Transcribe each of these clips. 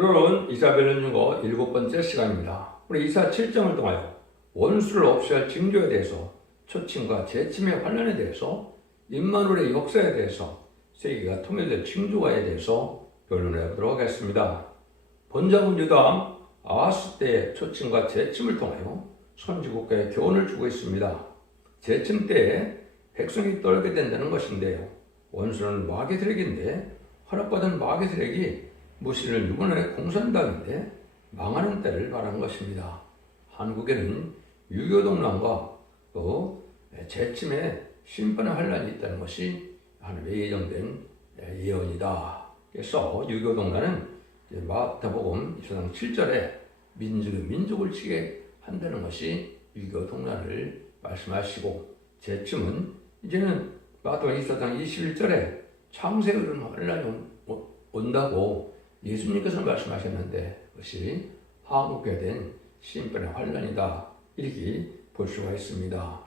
오늘은 이사벨은 융어 7번째 시간입니다. 우리 이사 7장을 통하여 원수를 없이 할 징조에 대해서, 초침과 재침의 환란에 대해서, 임마누엘의 역사에 대해서, 세계가 통일될 징조화에 대해서 변론해 보도록 하겠습니다. 번작은 유다 아하스 때의 초침과 재침을 통하여 선지국가에 교훈을 주고 있습니다. 재침 때에 백성이 떨게 된다는 것인데요. 원수는 마귀 세력인데 허락받은 마귀 세력이 무신을 유번에 공산당인데 망하는 때를 말하는 것입니다. 한국에는 유교동란과 또 재침의 심판의 환란이 있다는 것이 하나님의 예정된 예언이다. 그래서 유교동란은 마태복음 2장 7절에 민족을 치게 한다는 것이 유교동란을 말씀하시고, 재침은 이제는 마태복음 24장 21절에 창세에 이르는 환란이 온다고 예수님께서 말씀하셨는데, 그것이 한국에 된 심판의 환란이다, 이렇게 볼 수가 있습니다.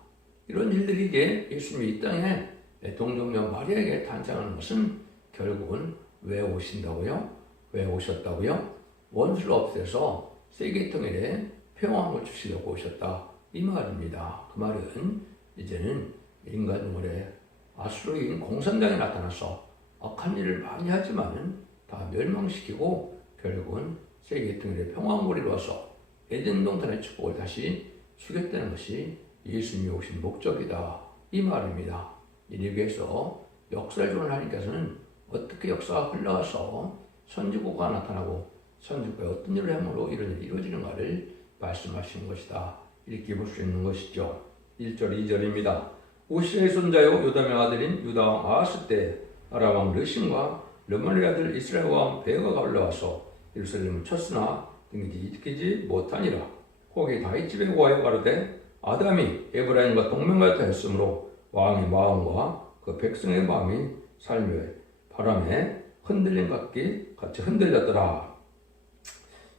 이런 일들이 이제 예수님이 이 땅에 동정녀 마리아에게 탄생하는 것은 결국은 왜 오신다고요? 왜 오셨다고요? 원수를 없애서 세계 통일에 평화를 주시려고 오셨다, 이 말입니다. 그 말은 이제는 인간 눈물에 아수르인 공산당이 나타나서 악한 일을 많이 하지만은 다 멸망시키고 결국은 세계 통일의 평화물이 와서 에덴 동산의 축복을 다시 주겠다는 것이 예수님이 오신 목적이다, 이 말입니다. 이를 위해서 역사를 주는 하나님께서는 어떻게 역사가 흘러가서 선지국가가 나타나고 선지국가에 어떤 일을 함으로 이런 일이 이루어지는가를 말씀하시는 것이다, 이렇게 볼 수 있는 것이죠. 1절 2절입니다. 우시아의 손자요 요담의 아들인 유다왕 아하스 때 아람왕 르신과 르몬의 아들 이스라엘 왕 베가가 올라와서 예루살렘을 쳤으나 등기지 지키지 못하니라. 거기 다윗 집에 구하여 가로되 아담이 에브라임과 동맹을 하였으므로 왕의 마음과 그 백성의 마음이 살며에 바람에 흔들림 같이 흔들렸더라.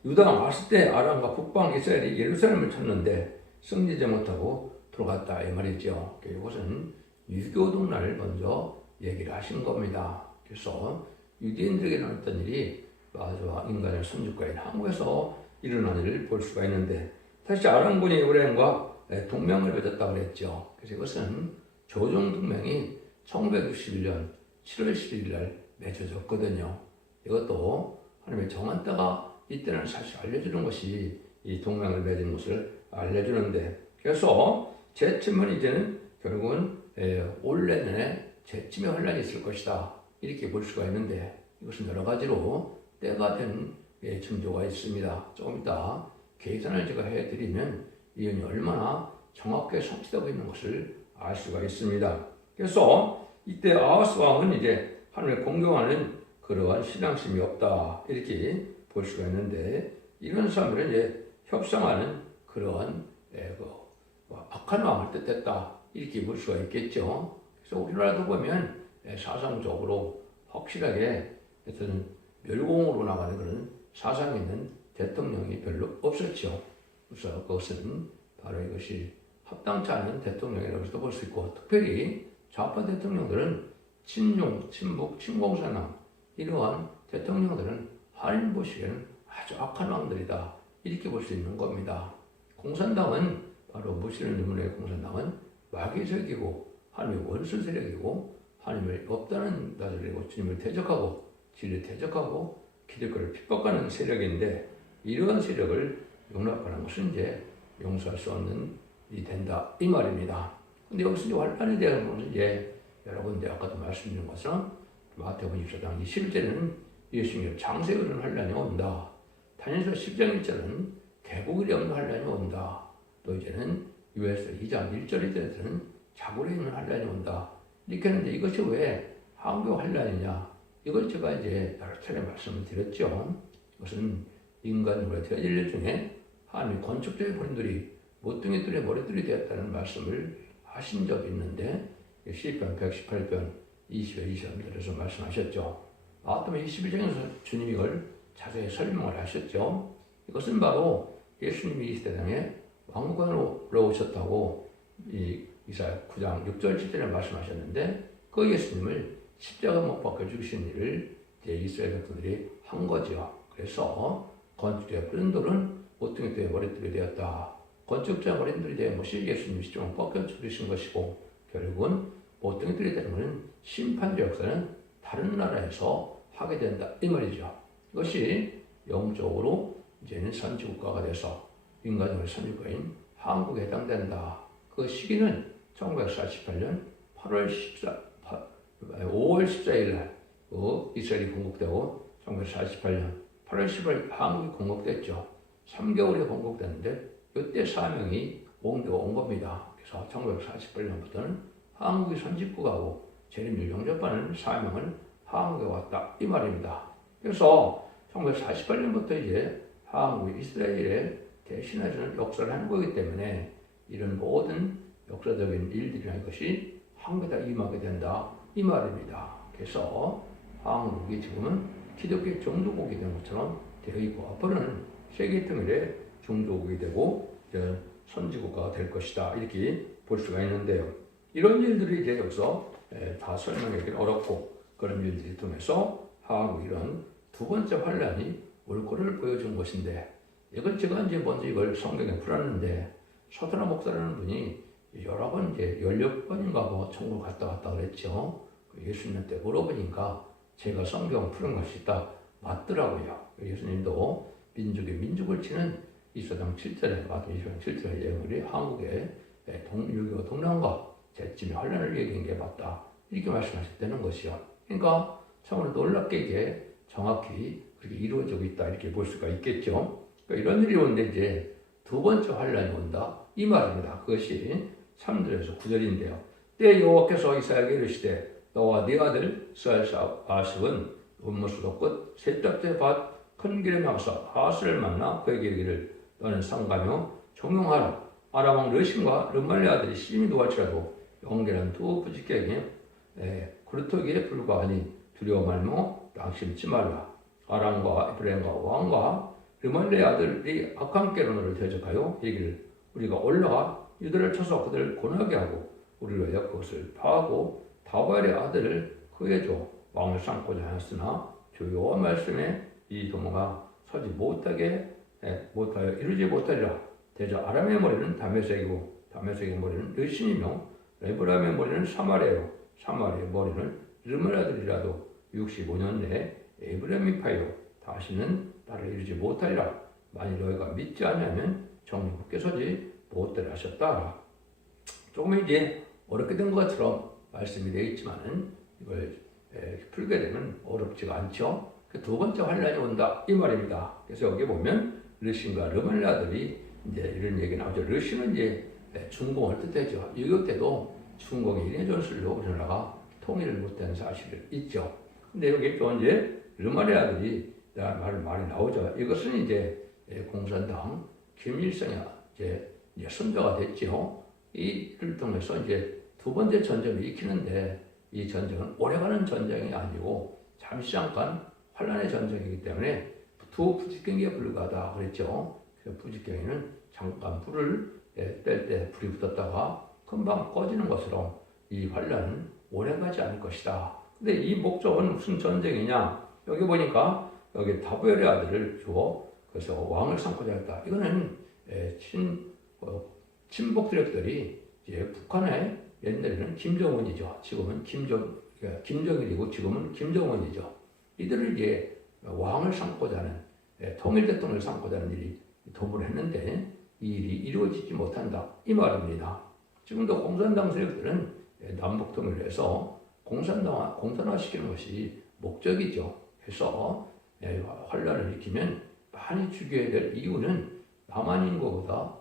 유다 아하스 때 아람과 북방 이스라엘이 예루살렘을 쳤는데 승리하지 못하고 돌아갔다, 이 말이죠. 이것은 유교동란을 먼저 얘기를 하신 겁니다. 그래서 유대인들에게 일어났던 일이 마주와 인간의 선주과인 한국에서 일어난 일을 볼 수가 있는데, 다시 아람군이 에브라임과 동맹을 맺었다고 그랬죠. 그래서 이것은 조정동맹이 1961년 7월 11일 날 맺어졌거든요. 이것도 하나님의 정한 때가 이때는 사실 알려주는 것이 이 동맹을 맺은 것을 알려주는데, 그래서 재침은 이제는 결국은 올 내년에 재침의 환란이 있을 것이다, 이렇게 볼 수가 있는데, 이것은 여러 가지로 때가 된 징조가 있습니다. 조금 이따 계산을 제가 해드리면 이언이 얼마나 정확하게 성취되고 있는 것을 알 수가 있습니다. 그래서 이때 아하스 왕은 이제 하나님을 공경하는 그러한 신앙심이 없다, 이렇게 볼 수가 있는데, 이런 사람들은 이제 협상하는 그러한 악한 왕을 뜻했다, 이렇게 볼 수가 있겠죠. 그래서 우리나라도 보면 사상적으로 확실하게 어떤 멸공으로 나가는 그런 사상 있는 대통령이 별로 없었죠. 그래서 그것은 바로 이것이 합당치 않은 대통령이라고도 볼 수 있고, 특별히 좌파 대통령들은 친중, 친북, 친공산당, 이러한 대통령들은 하나님 보시기에는 아주 악한 왕들이다, 이렇게 볼 수 있는 겁니다. 공산당은 바로 무신을 유문의 공산당은 마귀 세력이고 하나님의 원수 세력이고 하나님을 없다는 자들이고 주님을 대적하고 진리를 대적하고 기득권을 핍박하는 세력인데, 이러한 세력을 용납하는 것은 이제 용서할 수 없는 일이 된다, 이 말입니다. 근데 여기서 이제 환란에 대한 것은 이제 여러 군데 아까도 말씀드린 것처럼 마태복음 24장 21절에는 예수님의 장세에 이르는 환란이 온다. 다니엘서 10장 1절은 개국일에 없는 환란이 온다. 또 이제는 유에서 2장 1절 2절에는 자고에 있는 환란이 온다, 이렇게 하는데, 이것이 왜 한국 환란이냐, 이걸 제가 이제 여러 차례 말씀을 드렸죠. 이것은 인간으로 되어질 일 중에 하나님의 건축적인 본인들이 모퉁이 뚫에 머리뚫이 되었다는 말씀을 하신 적이 있는데, 시편 118편 20에 23절에서 말씀하셨죠. 마태복음 21장에서 주님이 이걸 자세히 설명을 하셨죠. 이것은 바로 예수님이 이 세상에 왕관으로 오셨다고 이사야 9장 6절 7절에 말씀하셨는데, 그 예수님을 십자가 못 박혀 죽으신 일을 이스라엘 백성들이 한 거죠. 그래서 건축자의 뿌린돌은 모퉁이 때에 머릿돌이 되었다. 건축자 머릿돌이 되어 예수님 시종을 꺾여 죽이신 것이고 결국은 모퉁이돌이 되는 것은 심판의 역사는 다른 나라에서 하게 된다 이 말이죠. 이것이 영적으로 이제는 선지국가가 돼서 인간적으로 선지국가인 한국에 해당된다. 그 시기는 1948년 5월 14일 날 이스라엘이 건국되고 1948년 8월 10일 한국이 건국됐죠. 3개월에 건국됐는데 이때 사명이 온 겁니다. 그래서 1948년부터는 한국이 선지국가고 재림을 영접하는 사명은 한국에 왔다 이 말입니다. 그래서 1948년부터 이제 한국이 이스라엘에 대신해주는 역사를 하는 거기 때문에 이런 모든 역사적인 일들이라는 것이 한국에 다 임하게 된다 이 말입니다. 그래서 한국이 지금은 기독교 종주국이 된 것처럼 되어 있고 앞으로는 세계 통일의 종주국이 되고 선지국가가 될 것이다 이렇게 볼 수가 있는데요. 이런 일들이 이제 여기서 다 설명하기는 어렵고 그런 일들을 통해서 한국 이런 두 번째 환란이 올 거를 보여준 것인데 이걸 제가 이제 먼저 이걸 성경에 풀었는데 서두나 목사라는 분이 여러 번 이제 16번인가 뭐 천국 갔다 왔다 그랬죠. 예수님한테 물어보니까 제가 성경 푸는 것이 있다 맞더라고요. 예수님도 민족을 치는 이사장 7절에 마태복음 7절의 예언이 한국의 유교 동남과 제쯤의 환란을 얘기한 게 맞다 이렇게 말씀하셨다는 것이요. 그러니까 참으로 놀랍게 이게 정확히 그렇게 이루어지고 있다 이렇게 볼 수가 있겠죠. 그러니까 이런 일이 오는데 이제 두 번째 환란이 온다 이 말입니다. 그것이 3절에서 9절인데요. 때 여호와께서 이사야에게 이르시되 너와 네 아들 스알아십은 음모수도 끝 셋째 밭 큰 길에 나가서 하스를 만나 그에게 이르기를 너는 상가며 종용하라. 아람 왕 르신과 르말리 아들이 심히 노할지라도 영계는 두 부지깽이 그루터기에 불과하니 두려워 말며 낙심치 말라. 아람과 에프라임과 왕과 르말리 아들이 악한 깨로 너를 대적하여 이르기를 우리가 올라가 유다를 쳐서 그들을 고나게 하고 우리로 하여 그것을 파하고 다발의 아들을 그에 줘 왕을 삼고자 하였으나 주 여호와 말씀에 이 도모가 서지 못하여 이루지 못하리라. 대저 아람의 머리는 다메섹이고 다메섹의 머리는 르신이며 에브라임의 머리는 사마리아요. 사마리아의 머리는 르말 아들이라도 65년 내에 에브라임이 파요 다시는 나를 이루지 못하리라. 만일 너희가 믿지 않으면 정령 굳게 서지 못하리라 하셨다. 조금 이제 어렵게 된 것처럼 말씀이 되어 있지만은 이걸 풀게 되면 어렵지가 않죠. 그 두 번째 환란이 온다 이 말입니다. 그래서 여기 보면 르신과 르멜 아들이 이제 이런 얘기 나오죠. 르신은 이제 중공을 뜻하죠. 이것 때도 중공이 인해 전술로 우리나라가 통일을 못한 사실이 있죠. 근데 여기 또 이제 르멜의 아들이 말이 나오죠. 이것은 이제 공산당 김일성이 이제 선조가 됐죠. 이를 통해서 이제 두 번째 전쟁을 익히는데 이 전쟁은 오래가는 전쟁이 아니고 잠시 잠깐 환란의 전쟁이기 때문에 두 부직경기에 불과하다 그랬죠. 부직경기는 잠깐 불을 뺄 때 불이 붙었다가 금방 꺼지는 것으로 이 환란은 오래가지 않을 것이다. 근데 이 목적은 무슨 전쟁이냐? 여기 보니까 여기 다보엘의 아들을 주어 그래서 왕을 삼고자 했다. 이거는 친북 세력들이 이제 북한의 옛날에는 김정은이죠. 지금은 김정일이고 지금은 김정은이죠. 이들을 이제 왕을 삼고자 하는 통일 대통령을 삼고자 하는 일이 도모를 했는데 이 일이 이루어지지 못한다 이 말입니다. 지금도 공산당 세력들은 남북 통일을 해서 공산화시키는 것이 목적이죠. 해서 환란을 일으키면 많이 죽여야 될 이유는 남한 인구보다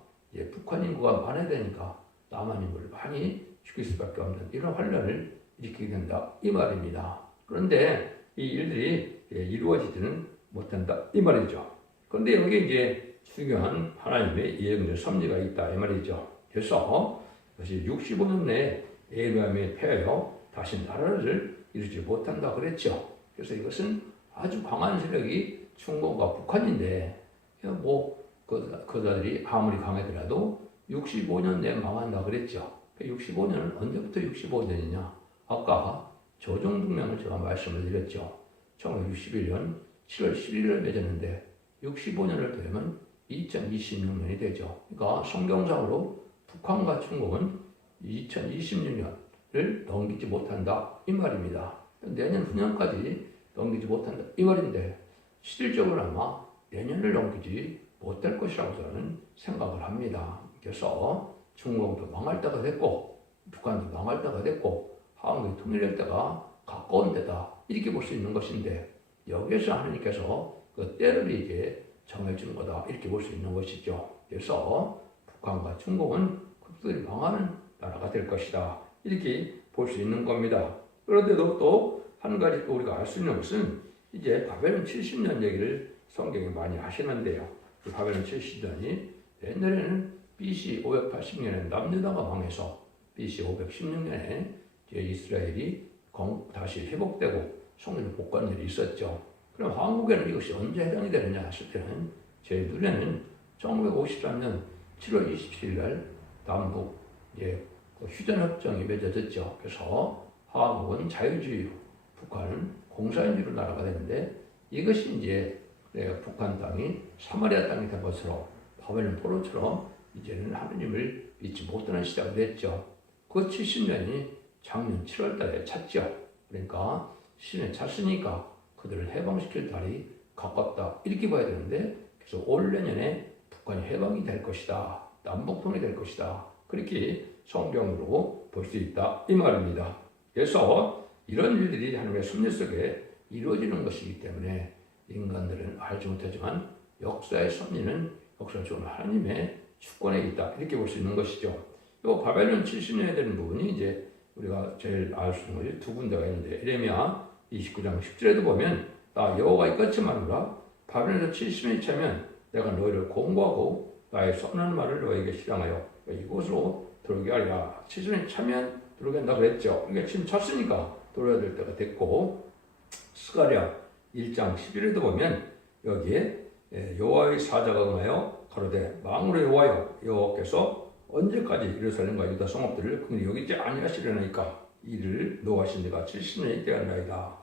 북한 인구가 많아야 되니까 남한 인구를 많이 죽일 수밖에 없는 이런 환란을 일으키게 된다 이 말입니다. 그런데 이 일들이 이루어지지는 못한다 이 말이죠. 그런데 여기 이제 중요한 하나님의 예언의 섭리가 있다 이 말이죠. 그래서 그것이 65년 내에 에브라임이 패하여 다시 나라를 이루지 못한다 그랬죠. 그래서 이것은 아주 강한 세력이 중국과 북한인데 그자들이 아무리 강하더라도 65년 내에 망한다 그랬죠. 65년은 언제부터 65년이냐? 아까 조정동맹을 제가 말씀을 드렸죠. 1961년 7월 11일을 맺었는데 65년을 더하면 2026년이 되죠. 그러니까 성경상으로 북한과 중국은 2026년을 넘기지 못한다 이 말입니다. 내년 후년까지 넘기지 못한다 이 말인데 실질적으로 아마 내년을 넘기지 못할 것이라고 저는 생각을 합니다. 그래서 중국도 망할 때가 됐고 북한도 망할 때가 됐고 한국이 통일될 때가 가까운 때다 이렇게 볼 수 있는 것인데 여기에서 하나님께서 그 때를 이제 정해주는 거다 이렇게 볼 수 있는 것이죠. 그래서 북한과 중국은 급속히 망하는 나라가 될 것이다 이렇게 볼 수 있는 겁니다. 그런데도 또 한 가지 또 우리가 알 수 있는 것은 이제 바벨론 70년 얘기를 성경에 많이 하시는데요. 그 바벨론 70년이 옛날에는 BC 580년에 남유다가 망해서 BC 516년에 이스라엘이 다시 회복되고 성전을 복구한 일이 있었죠. 그럼 한국에는 이것이 언제 해당이 되느냐 했을 때는 제 눈에는 1953년 7월 27일 날 남북 휴전협정이 맺어졌죠. 그래서 한국은 자유주의로 북한은 공산주의로 나라가 되는데 이것이 이제 북한 땅이 사마리아 땅이 된 것으로 바벨론 포로처럼 이제는 하느님을 믿지 못하는 시대가 됐죠. 그 70년이 작년 7월 달에 찼죠. 그러니까 신에 찼으니까 그들을 해방시킬 날이 가깝다 이렇게 봐야 되는데 그래서 올 내년에 북한이 해방이 될 것이다. 남북통일이 될 것이다. 그렇게 성경으로 볼 수 있다 이 말입니다. 그래서 이런 일들이 하나님의 섭리 속에 이루어지는 것이기 때문에 인간들은 알지 못하지만 역사의 섭리는 역사적으로 하나님의 주권에 있다 이렇게 볼 수 있는 것이죠. 이 바벨론 70년에 되는 부분이 이제 우리가 제일 알 수 있는 것이 두 군데가 있는데 에레미야 29장 10절에도 보면 나 여호와 이같이 말하노라 바벨론에서 70년이 차면 내가 너희를 공고하고 나의 선한 말을 너희에게 실행하여 이곳으로 들어오게 하리라. 70년이 차면 들어오게 한다 그랬죠. 그러니까 지금 찼으니까 들어와야 될 때가 됐고 스가랴 1장 11에도 보면 여기에 여호와의 사자가 응하여 가로되 망울의 여호와여 여호와께서 언제까지 예루살렘과 유다 성읍들을 긍휼히 여기지 아니하시려나이까 이를 노하신 데가 70년이 되었나이다.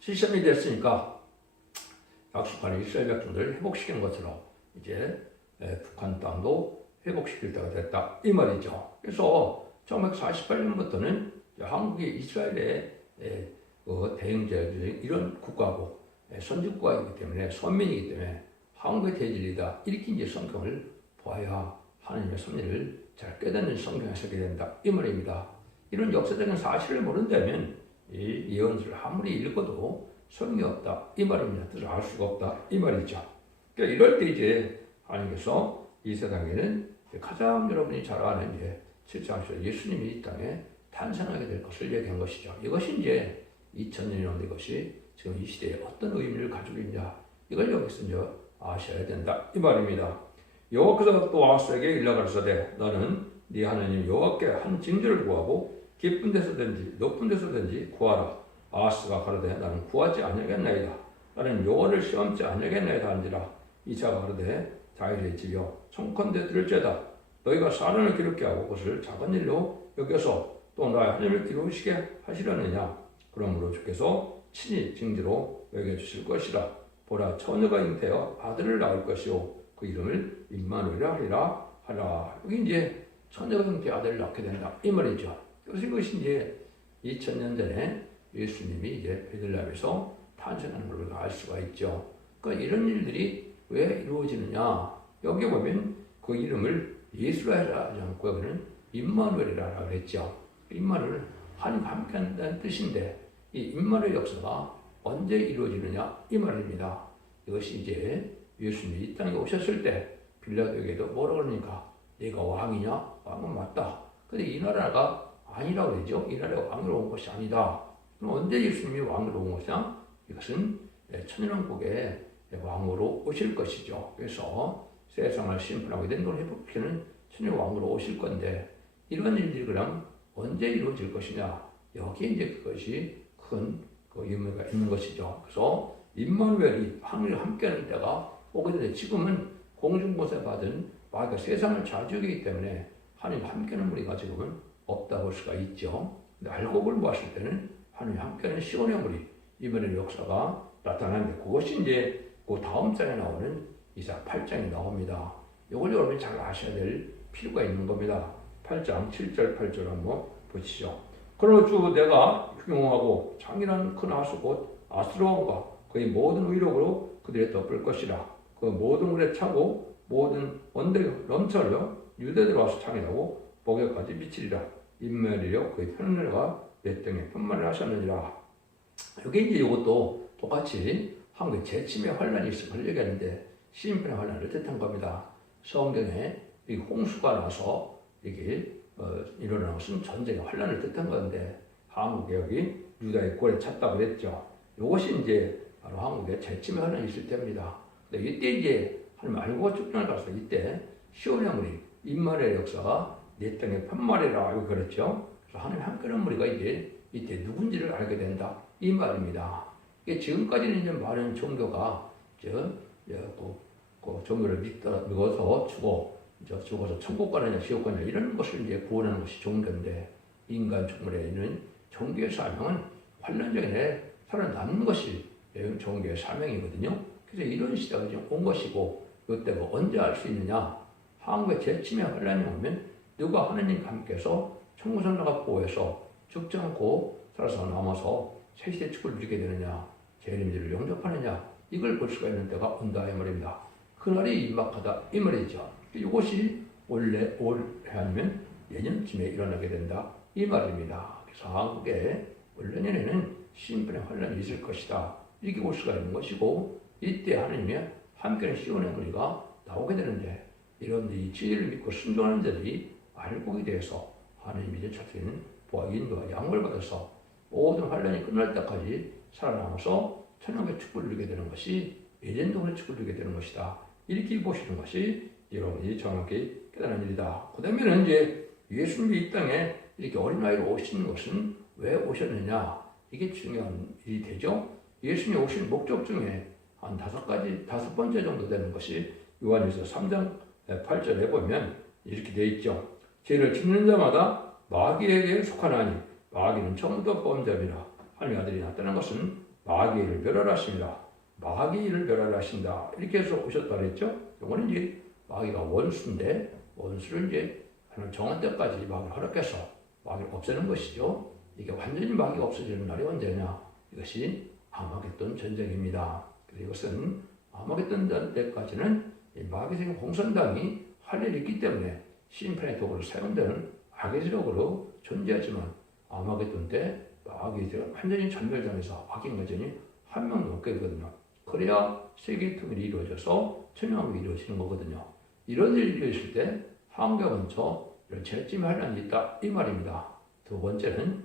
70년이 됐으니까 약속하는 이스라엘 백성들을 회복시키는 것처럼 이제 북한 땅도 회복시킬 때가 됐다 이 말이죠. 그래서 1948년부터는 한국이 이스라엘의 대응자적인 이런 국가고 선진국가이기 때문에 선민이기 때문에 한국의 대진이다 이렇게 이제 성경을 보아야 하나님의 섭리를 잘 깨닫는 성경을 쓰게 된다 이 말입니다. 이런 역사적인 사실을 모른다면 이 예언서를 아무리 읽어도 소용이 없다 이 말입니다. 뜻을 알 수가 없다 이 말이죠. 그러니까 이럴 때 이제 하나님께서 이 세상에는 가장 여러분이 잘 아는 이제 7장에서 예수님이 이 땅에 탄생하게 될 것을 얘기한 것이죠. 이것이 이제 2000년이 온 이것이 지금 이 시대에 어떤 의미를 가지고 있냐 이걸 여기서 이제 아셔야 된다 이 말입니다. 여호와께서 또 아하스에게 일러가라사대 너는 네 하나님 여호와께 한 징조를 구하고 깊은 데서든지 높은 데서든지 구하라. 아하스가 가로되 나는 구하지 아니하겠나이다. 나는 여호와를 시험치 아니하겠나이다 한지라. 이자가 가로되 다윗의 집이여 청컨대 들을죄다. 너희가 사람을 기록게 하고 그것을 작은 일로 여겨서 또 나의 하나님을 기록시게 하시려느냐. 그러므로 주께서 친히 징조로 여겨주실 것이라. 보라 처녀가 잉태하여 아들을 낳을 것이요 그 이름을 임마누엘이라 하라. 여기 이제 처녀가 잉태해 아들을 낳게 된다 이 말이죠. 그래서 이것이 이제 2000년 전에 예수님이 이제 베들레헴에서 탄생하는 걸 우리가 알 수가 있죠. 그러니까 이런 일들이 왜 이루어지느냐. 여기 보면 그 이름을 예수라 하지 않고 여기는 임마누엘이라고 했죠. 임마누엘 하나님과 함께한다는 뜻인데 이 임마누엘 역사가 언제 이루어지느냐 이 말입니다. 이것이 이제 예수님이 이 땅에 오셨을 때 빌라도에게도 뭐라 그러니까 네가 왕이냐? 왕은 맞다. 근데 이 나라가 아니라고 그러죠. 이 나라가 왕으로 온 것이 아니다. 그럼 언제 예수님이 왕으로 온 것이냐? 이것은 천년왕국의 왕으로 오실 것이죠. 그래서 세상을 심판하게 된 걸 회복시키는 천년왕으로 오실 건데 이런 일들이 그럼 언제 이루어질 것이냐? 여기에 이제 그것이 큰 의미가 있는 것이죠. 그래서 임마누엘이 하늘과 함께하는 때가 오게 되는데 지금은 공중보세 받은 마귀가 세상을 좌지우기 때문에 하나님과 함께하는 무리가 지금은 없다 볼 수가 있죠. 근데 알고 보았을 때는 하나님과 함께하는 시온의 무리 이번의 역사가 나타나는데 그것이 이제 그 다음 장에 나오는 이사 8장이 나옵니다. 이걸 여러분이 잘 아셔야 될 필요가 있는 겁니다. 8장 7절 8절 한번 보시죠. 그러나 주 내가 흉용하고 창이란 큰 하수 곧 아스로온과 그의 모든 의력으로 그들의 덮을 것이라. 그 모든 물에 차고 모든 언덕에 넘쳐려 유대 들어와서 창이라고 목에까지 미치리라. 인멸이려 그의 편내가 내 땅에 편만을 하셨느니라. 여기 이제 이것도 똑같이 한국에 재침의 환란이 있음을 얘기하는데 시인편의 환란을 뜻한 겁니다. 성경에 이 홍수가 나서 이게 일어나는 것은 전쟁의 환란을 뜻한 건데 한국에 여기 유다의 꼴에 찼다고 그랬죠. 이것이 이제 바로 한국에 재침의 환란이 있을 때입니다. 근데 이때 이제 하나님 알고 축전을 가서 이때 시온의 무리 인말의 역사가 내 땅에 편말이라 이렇게 그랬죠. 그래서 하나님 함께하는 무리가 이제 이때 누군지를 알게 된다 이 말입니다. 이게 지금까지는 이제 많은 종교가 그 종교를 믿어서 죽어서 천국 가느냐 지옥 가느냐 이런 것을 이제 구원하는 것이 종교인데 인간 종말에 있는 종교의 사명은 환란적인 살아남는 것이 종교의 사명이거든요. 그래서 이런 시대가 이제 온 것이고 이때가 언제 알 수 있느냐? 한국의 재침의 환란이 오면 누가 하느님과 함께해서 천국선나가 보호해서 죽지 않고 살아서 남아서 새시대 축을 누리게 되느냐? 재림제를 영접하느냐? 이걸 볼 수가 있는 때가 온다 이 말입니다. 그날이 임박하다 이 말이죠. 이것이 올해 아니면 내년쯤에 일어나게 된다 이 말입니다. 그래서 한국에 올 내년에는 시인편의 환란이 있을 것이다. 이렇게 볼 수가 있는 것이고 이때 하느님의 함께하는 시온의 무리가 나오게 되는데 이런 이 진리를 믿고 순종하는 자들이 알고에 대해서 하느님이 이제 찾은 보아 인도와 양을 받아서 모든 환란이 끝날 때까지 살아남아서 천국의 축복을 누리게 되는 것이 예전동의 축복을 누리게 되는 것이다. 이렇게 보시는 것이 여러분이 정확히 깨달은 일이다. 그 다음에는 이제 예수님이 이 땅에 이렇게 어린아이로 오시는 것은 왜 오셨느냐? 이게 중요한 일이 되죠. 예수님이 오신 목적 중에 한 다섯 번째 정도 되는 것이 요한일서 3장 8절에 보면 이렇게 되어 있죠. 죄를 짓는 자마다 마귀에게 속하나니 마귀는 처음부터 범죄이라. 하나님의 아들이 나타난 것은 마귀를 멸하라십니다. 마귀를 멸하라신다. 이렇게 해서 오셨다 그랬죠. 이거는 이제 마귀가 원수인데 원수를 이제 하나님 정한 때까지 마귀를 허락해서 마귀를 없애는 것이죠. 이게 완전히 마귀가 없어지는 날이 언제냐? 이것이 아마겟돈 전쟁입니다. 이것은 아마겟돈 때까지는 마귀적인 공산당이 할 일이 있기 때문에 심판의 도구로 사용되는 악의 세력으로 존재하지만 아마겟돈 때 마귀가 완전히 전멸당해서 악인 여전히 한 명도 없게 되거든요. 그래야 세계의 통일이 이루어져서 천년왕국이 이루어지는 거거든요. 이런 일이 이루어질 때 한국에 먼저 이런 재침의 환란이 있다 이 말입니다. 두 번째는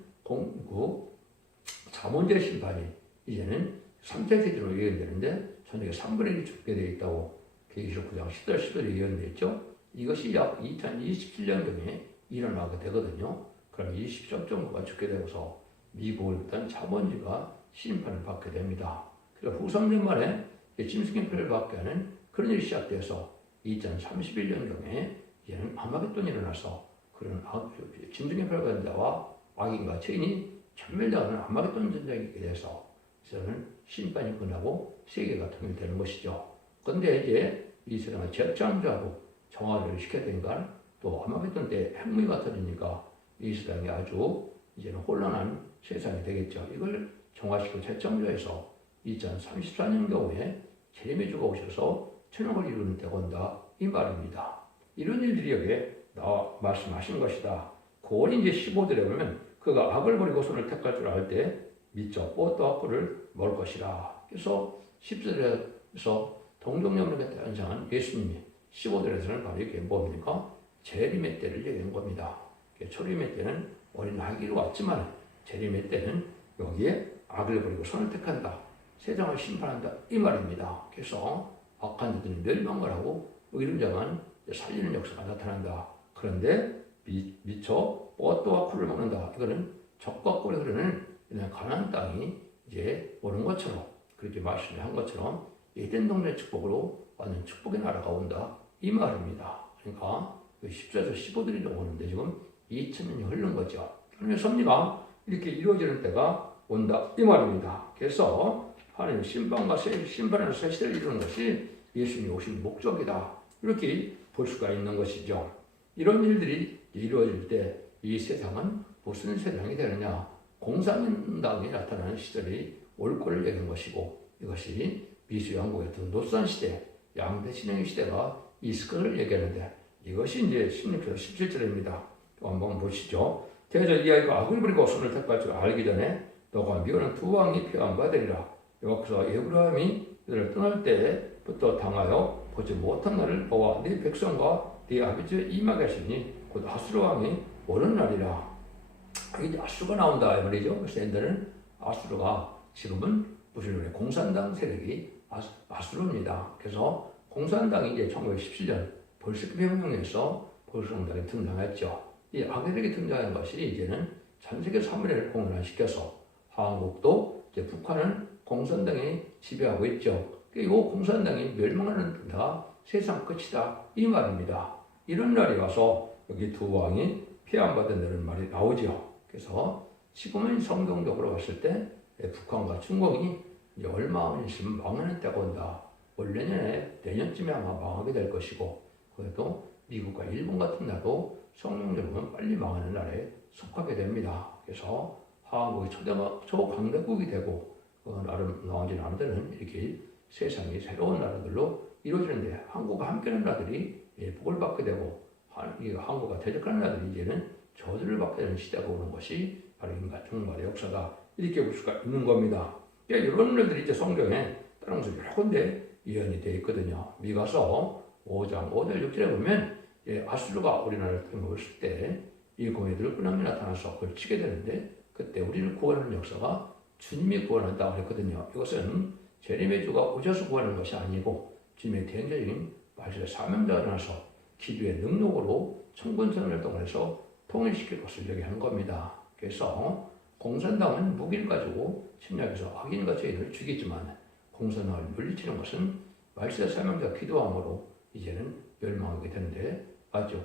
자문제 심판이 이제는 3차 세대로 예언되는데 저녁에 3분의 1이 죽게 되어 있다고 계시록 9장 10절 11절에 예언되었죠. 이것이 약 2027년경에 일어나게 되거든요. 그럼 20점 정도가 죽게 되어서 미국을 비롯한 자본주의가 심판을 받게 됩니다. 그래서 후 3년 만에 짐승의 표를 받게 하는 그런 일이 시작돼서 2031년경에 이제는 아마겟돈이 일어나서 그런 짐승의 표를 받은 자와 악인과 죄인이 전멸당하는 아마겟돈 전쟁이 있게 돼서 저는 심판이 끝나고 세계가 통일되는 것이죠. 그런데 이제 이 세상을 재창조하고 정화를 시켜야 되니까 또 아마겟돈 때 핵무기가 터지니까 이 세상이 아주 이제는 혼란한 세상이 되겠죠. 이걸 정화시키고 재창조해서 2034년 경우에 제레미주가 오셔서 천국을 이루는 때가 온다 이 말입니다. 이런 일들이 여기에 나와 말씀하신 것이다. 고온이 이제 15절에 보면 그가 악을 버리고 손을 택할 줄 알 때 미쳐 뽀또와 꿀을 먹을 것이라. 그래서 10절에서 동정녀물에 탄생한 예수님이 15절에서는 바로 이게 뭡니까? 재림의 때를 얘기하는 겁니다. 초림의 때는 어린 아기로 왔지만 재림의 때는 여기에 악을 버리고 손을 택한다. 세상을 심판한다. 이 말입니다. 그래서 악한 자들은 멸망을 하고 의로운 자만 살리는 역사가 나타난다. 그런데 미쳐 뽀또와 꿀을 먹는다. 이거는 적과 꿀이 흐르는 가나안 땅이 이제 오는 것처럼 그렇게 말씀을 한 것처럼 에덴 동네 축복으로 완전 축복의 나라가 온다. 이 말입니다. 그러니까 14에서 15들이 오는데 지금 2000년이 흐른 거죠. 그러면 섭리가 이렇게 이루어지는 때가 온다 이 말입니다. 그래서 하나님 심판에서 새 시대를 이루는 것이 예수님이 오신 목적이다. 이렇게 볼 수가 있는 것이죠. 이런 일들이 이루어질 때 이 세상은 무슨 세상이 되느냐? 공산당이 나타나는 시절이 올 거를 얘기한 것이고 이것이 미수 양국의 노산 시대, 양대 진영의 시대가 있을 것을 얘기하는데 이것이 이제 16절, 17절입니다. 한번 보시죠. 대저 이 아이가 악을 부리고 손을 택할 줄 알기 전에 너가 미워하는 두 왕이 필요한 바 되리라. 여기서 에브라임이 그들을 떠날 때부터 당하여 보지 못한 날을 보아 네 백성과 네 아버지의 임하게 하시니 곧 아수르 왕이 오는 날이라. 이제 아수르가 나온다 이 말이죠. 그래서 옛날에는 아수르가 지금은 무슨 공산당 세력이 아수르입니다. 그래서 공산당이 이제 1917년 볼셰비키 혁명에서 공산당이 등장했죠. 이 악세력이 등장한 것이 이제는 전 세계 3분의 1을 공산화시켜서 한국도 이제 북한은 공산당이 지배하고 있죠. 이 공산당이 멸망하는 데가 세상 끝이다 이 말입니다. 이런 날이 와서 여기 두 왕이 피한받는다는 말이 나오죠. 그래서 지금은 성경적으로 봤을 때 북한과 중국이 이제 얼마 안 있으면 망하는 때가 온다. 올 내년쯤에 아마 망하게 될 것이고 그래도 미국과 일본 같은 나라도 성경적으로는 빨리 망하는 나라에 속하게 됩니다. 그래서 한국이 초강대국이 되고 나머지 나라들은 이렇게 세상이 새로운 나라들로 이루어지는데 한국과 함께하는 나라들이 복을 받게 되고 한국과 대적하는 나라들이 이제는 저주를 받게 되는 시대가 오는 것이 바로 인간 종말의 역사다. 이렇게 볼 수가 있는 겁니다. 이런 일들이 이제 성경에 다른 곳에 여러 군데 예언이 되어 있거든요. 미가서 5장 5절 6절에 보면 아수르가 우리나라를 들어올 때 일곱의 들꾼함이 나타나서 그걸 치게 되는데 그때 우리를 구원하는 역사가 주님이 구원한다고 했거든요. 이것은 재림의 주가 오셔서 구하는 것이 아니고 주님의 대행자적인 말씀의 사명자가 나서 기도의 능력으로 청군선을 통해서 통일시킬 것을 얘기하는 겁니다. 그래서 공산당은 무기를 가지고 침략해서 악인과 죄인을 죽이지만 공산당을 물리치는 것은 말씀의 사명자 기도함으로 이제는 멸망하게 되는데 아주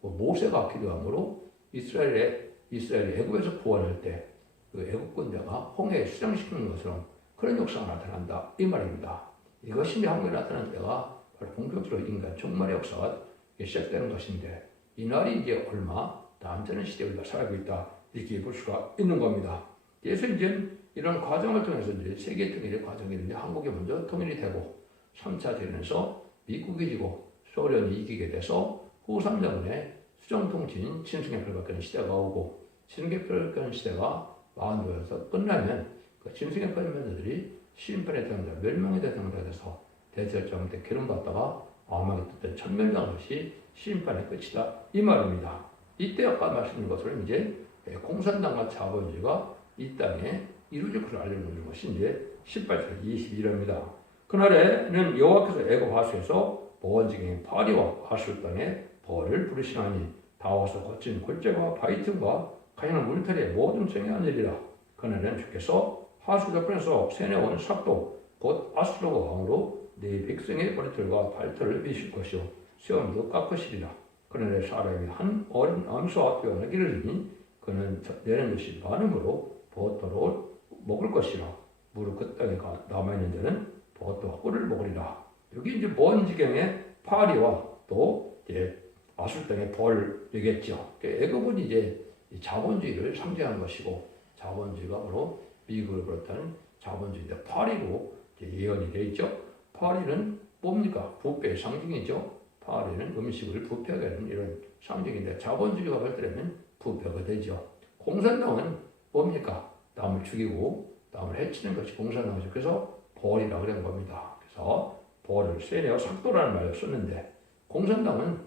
모세가 기도함으로 이스라엘이 애굽에서 구원할 때 그 애굽 군대가 홍해에 수장시키는 것처럼 그런 역사가 나타난다 이 말입니다. 이것이 한국에 나타난 때가 바로 본격적으로 인간 종말의 역사가 시작되는 것인데 이 날이 이제 얼마 남자는 시대에 우리가 살고 있다 이렇게 볼 수가 있는 겁니다. 그래서 이제 이런 과정을 통해서 이제 세계 통일의 과정이 이제 한국이 먼저 통일이 되고 3차 대전에서 미국이 지고 소련이 이기게 돼서 후 3년에 수정통치인 친승계표를 바뀌는 시대가 오고 친승계표를 바뀌는 시대가 만들어서 끝나면 그 친승계표 면들이 심판의 대상자, 멸망의 대상자가 돼서 대절정 때 기름받다가 아마게 떴던 천멸망 것이 심판의 끝이다 이 말입니다. 이때 아까 말씀드린 것처럼 이제 공산당과 자본주의가 이 땅에 이루어질 것을 알려주는 것이 이제 18절 22절입니다. 그날에는 여호와께서 애굽 하수에서 보원지경의 파리와 아술 땅에 벌을 부르시나니 다 와서 거친 골짜기와 바위틈과 가시는 물털의 모든 성에 앉으리라. 그날에는 주께서 하수 저편에서 세내온 삭도 곧 아수르 왕으로 네 백성의 머리털과 발털을 미실 것이요 수염도 깎으시리라. 그날에 사람이 한 어린 암소와 뛰어나 기르리니 그는 내는 것이 많음으로 버터로 먹을 것이라. 무릇 그 땅에 남아있는 자는 버터 꿀을 먹으리라. 여기 이제 먼 지경의 파리와 또 이제 아술 땅의 벌 되겠죠. 애굽은 이제 자본주의를 상징하는 것이고 자본주의가 바로 미국을 비롯한 자본주의인데 파리로 예언이 되어 있죠. 파리는 뭡니까? 부패의 상징이죠. 파리는 음식을 부패하게 하는 이런 상징인데 자본주의가 발달하면 부패가 되죠. 공산당은 뭡니까? 남을 죽이고 남을 해치는 것이 공산당이죠. 그래서 벌이라고 그런 겁니다. 그래서 벌을 세뇌와 삭도라는 말을 썼는데 공산당은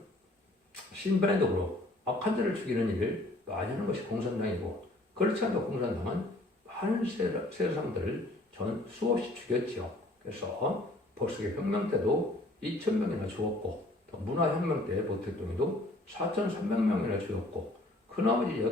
심판의 도구로 악한 자를 죽이는 일을 많이 하는 것이 공산당이고 그렇지 않도 공산당은 많은 세상들을 수없이 죽였죠. 그래서 볼셰비키 혁명 때도 2,000명이나 죽었고 또 문화혁명 때 모택동에도 4,300명이나 죽었고 그 나머지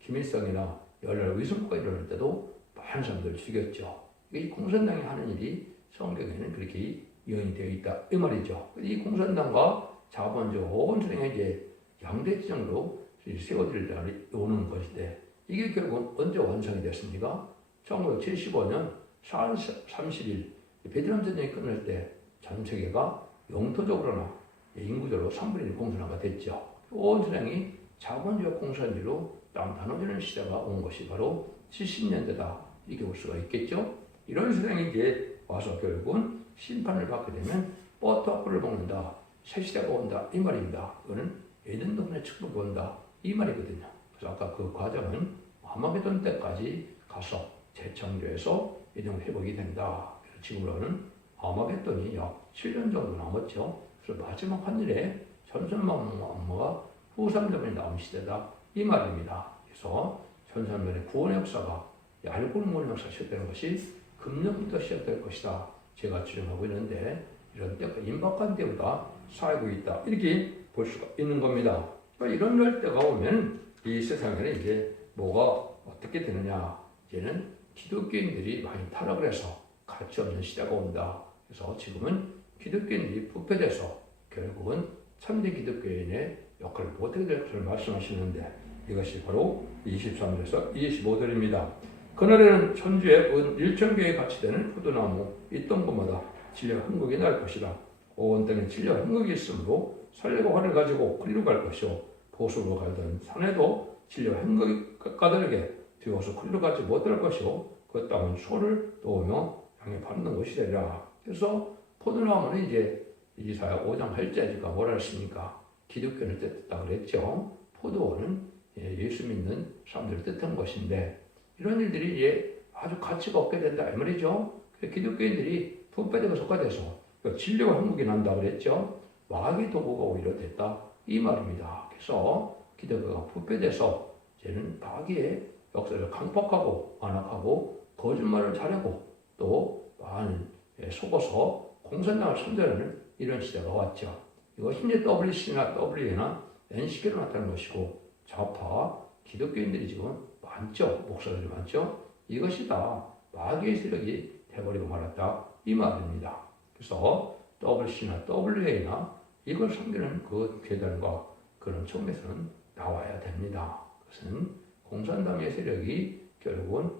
김일성이나 열날 위성국가 일어날 때도 많은 사람들을 죽였죠. 이 공산당이 하는 일이 성경에는 그렇게 예언이 되어 있다 이 말이죠. 이 공산당과 자본주의 온 세상에 이제 양대 지정으로 세워질 날이 오는 것인데 이게 결국 언제 완성이 됐습니까? 1975년 4월 30일 베트남 전쟁이 끝날 때 전 세계가 영토적으로나 인구적으로 3분의 1 공산화가 됐죠. 온 세상이 자본주의 공산주의로 나눠지는 시대가 온 것이 바로 70년대다 이렇게 볼 수가 있겠죠. 이런 세상이 이제 와서 결국은 심판을 받게 되면 버터와 꿀을 먹는다. 새 시대가 온다 이 말입니다. 그거는 에덴 동산의 축복이 온다 이 말이거든요. 그래서 아까 그 과정은 아마게돈 때까지 가서 재창조해서 에덴 회복이 된다. 그래서 지금으로는 아마게돈이 약 7년 정도 남았죠. 그래서 마지막 하늘에 천선만마가 후삼자분이 나온 시대다 이 말입니다. 그래서 천선만의 구원의 역사가 얄골모의 역사가 시작되는 것이 금년부터 시작될 것이다. 제가 추정하고 있는데 이런 때가 임박한 때보다 쌓이고 있다. 이렇게 볼 수가 있는 겁니다. 그러니까 이런 때가 오면 이 세상에는 이제 뭐가 어떻게 되느냐. 이제는 기독교인들이 많이 타락을 해서 가치 없는 시대가 온다. 그래서 지금은 기독교인들이 부패돼서 결국은 참된 기독교인의 역할을 못하게 될 것을 말씀하시는데 이것이 바로 23절에서 25절입니다. 그날에는 천주의 일천교에 같이 되는 포도나무 있던 곳마다 진리와 흥국이 날 것이다. 온 땅에 진리와 흥국이 있으므로 설레고 활을 가지고 그리로 갈 것이요 보수로 갈던 산에도 진리와 흥국이 까다르게 뒤어서 그리로 가지 못할 것이요 그 땅은 소를 놓으며 양에 밟는 것이 되리라. 그래서 포도나무는 이제 이사야 5장 8절에가 뭐라 했습니까? 기독교를 뜻했다 그랬죠. 포도원은 예수 믿는 사람들을 뜻한 것인데 이런 일들이 이제 아주 가치가 없게 된다 이 말이죠. 기독교인들이 부패되고 속화돼서 진리와 흥국이 난다 그랬죠. 마귀 도구가 오히려 됐다 이 말입니다. 그래서 기독교가 부패돼서 이제는 마귀의 역사를 강박하고 완악하고 거짓말을 잘하고 또 많은 속어서 공산당을 선전하는 이런 시대가 왔죠. 이것이 이제 WC나 WA나 NCK로 나타나는 것이고 좌파 기독교인들이 지금 많죠. 목사들이 많죠. 이것이 다 마귀의 세력이 돼버리고 말았다 이 말입니다. 그래서 WC나 WA나 이걸 섬기는 그 계단과 그런 청에서는 나와야 됩니다. 그것은 공산당의 세력이 결국은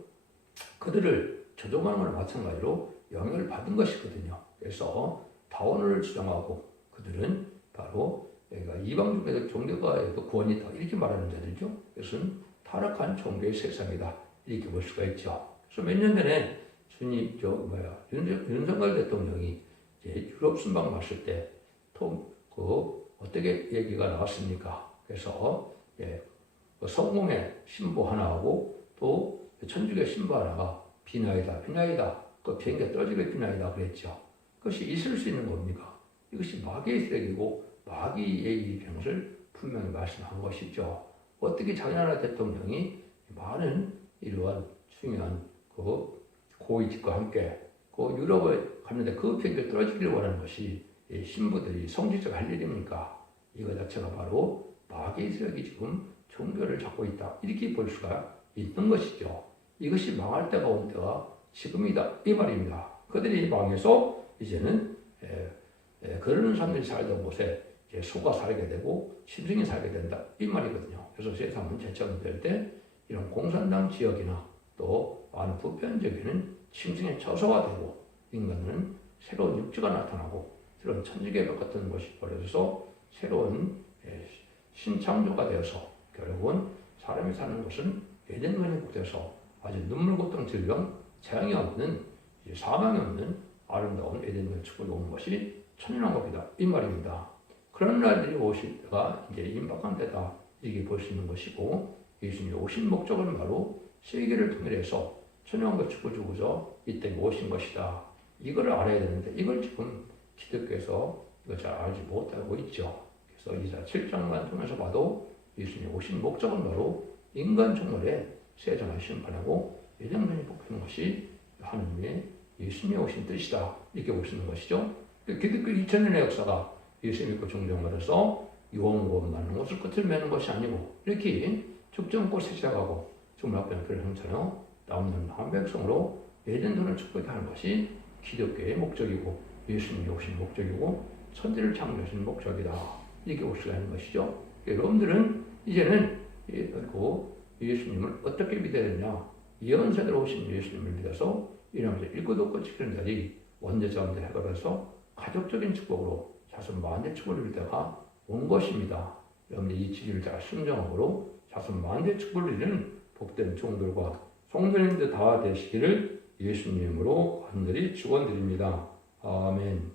그들을 조종하는 것과 마찬가지로 영향을 받은 것이거든요. 그래서 다원을 주장하고 그들은 바로 이방 종교가에도 구원이 있다 이렇게 말하는 자들이죠. 그것은 타락한 종교의 세상이다 이렇게 볼 수가 있죠. 그래서 몇 년 전에 윤석열 대통령이 이제 유럽 순방 갔을 때 어떻게 얘기가 나왔습니까? 그래서 그 성공의 신부 하나하고 또 천주교 신부 하나가 비나이다. 그 비행기가 떨어지게 비나이다 그랬죠. 그것이 있을 수 있는 겁니까? 이것이 마귀의 세력이고 마귀의 일인 것을 분명히 말씀한 것이죠. 어떻게 자기나라 대통령이 많은 이러한 중요한 그 고위직과 함께 그 유럽에 갔는데 그 비행기가 떨어지기를 원하는 것이 신부들이 성직자가 할 일입니까? 이거 자체가 바로 마귀의 세력이 지금 종교를 잡고 있다. 이렇게 볼 수가 있는 것이죠. 이것이 망할 때가 온 때가 지금이다. 이 말입니다. 그들이 망해서 이제는 그러는 사람들이 살던 곳에 이제 소가 살게 되고 짐승이 살게 된다. 이 말이거든요. 그래서 세상은 재창될 때 이런 공산당 지역이나 또 많은 부패한 지역에는 짐승의 처소가 되고 인간은 새로운 육지가 나타나고 새로운 천지개벽 같은 것이 벌어져서 새로운 신창조가 되어서 결국은 사람이 사는 곳은 에덴만이 복돼서 아주 눈물, 고통, 질병, 재앙이 없는 사망이 없는 아름다운 에덴을 축복해 온 것이 천연왕국이다 이 말입니다. 그런 날들이 오실 때가 이제 임박한 때다 이렇게 볼 수 있는 것이고 예수님이 오신 목적은 바로 세계를 통일해서 천연왕국 축복주고서 이 땅에 오신 것이다. 이걸 알아야 되는데 이걸 지금 기독교에서 이거 잘 알지 못하고 있죠. 그래서 이사 7장만 통해서 봐도 예수님이 오신 목적은 바로 인간 종말에 세상을 심판하고 예정전이 복하는 것이 하나님의 예수님이 오신 뜻이다. 이렇게 볼 수 있는 것이죠. 기독교 2000년의 역사가 예수 믿고 종종하여서 유언권 맞는 것을 끝을 매는 것이 아니고 이렇게 죽전 꽃에 시작하고 정말 앞에는 그런 형처럼 남는 한 백성으로 예전전을 축복하게 하는 것이 기독교의 목적이고 예수님이 오신 목적이고 천지를 창조하신 목적이다. 이렇게 볼 수가 있는 것이죠. 여러분들은 이제는 예수님을 어떻게 믿어야 되냐? 예언자대로 오신 예수님을 믿어서 이러면서 읽고 듣고 지키는 자들이 원죄자원죄 해결해서 가족적인 축복으로 자손 만대 축복을 누리다가 온 것입니다. 여러분들 이 진리를 잘 순종함으로 자손 만대 축복을 누리는 복된 종들과 성도님들 다 되시기를 예수님으로 간절히 축원드립니다. 아멘.